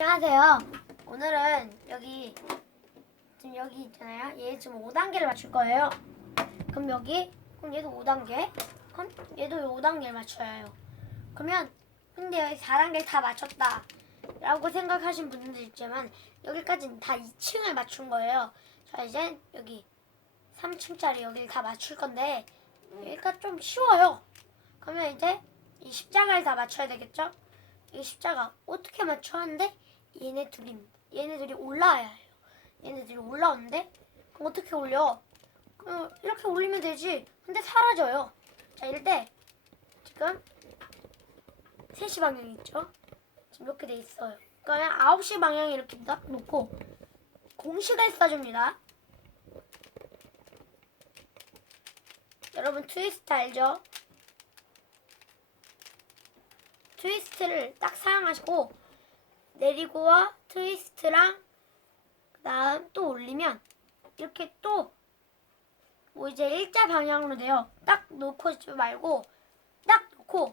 안녕하세요. 오늘은 여기 지금 여기 있잖아요. 얘 지금 5단계를 맞출 거예요. 그럼 여기 그럼 얘도 5단계. 그럼 얘도 5단계를 맞춰야 해요. 그러면 근데 여기 4단계를 다 맞췄다. 라고 생각하신 분들도 있지만 여기까지는 다 2층을 맞춘 거예요. 자 이제 여기 3층짜리 여기를 다 맞출 건데 여기가 좀 쉬워요. 그러면 이제 이 십자가를 다 맞춰야 되겠죠? 이 십자가 어떻게 맞춰 하는데 얘네 둘이 얘네 들이 올라와야 해요. 얘네 들이 올라오는데 그럼 어떻게 올려? 그럼 이렇게 올리면 되지. 근데 사라져요. 자 이럴 때 지금 3시 방향 있죠? 지금 이렇게 돼 있어요. 그러면 9시 방향에 이렇게 딱 놓고 공식을 써줍니다. 여러분 트위스트 알죠? 트위스트를 딱 사용하시고 내리고와 트위스트랑 그다음 또 올리면 이렇게 또 뭐 이제 일자 방향으로 돼요. 딱 놓고 있지 말고 딱 놓고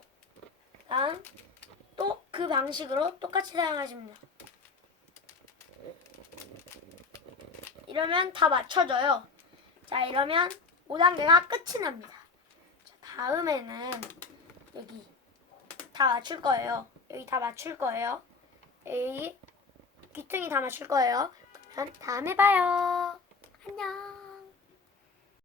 그다음 또 그 방식으로 똑같이 돼요. 이러면 다 맞춰져요. 자 이러면 5단계가 끝이 납니다. 자, 다음에는 여기 다 맞출 거예요. 여기 다 맞출 거예요. 여기 귀퉁이 다 맞출 거예요. 그러면 다음에 봐요. 안녕.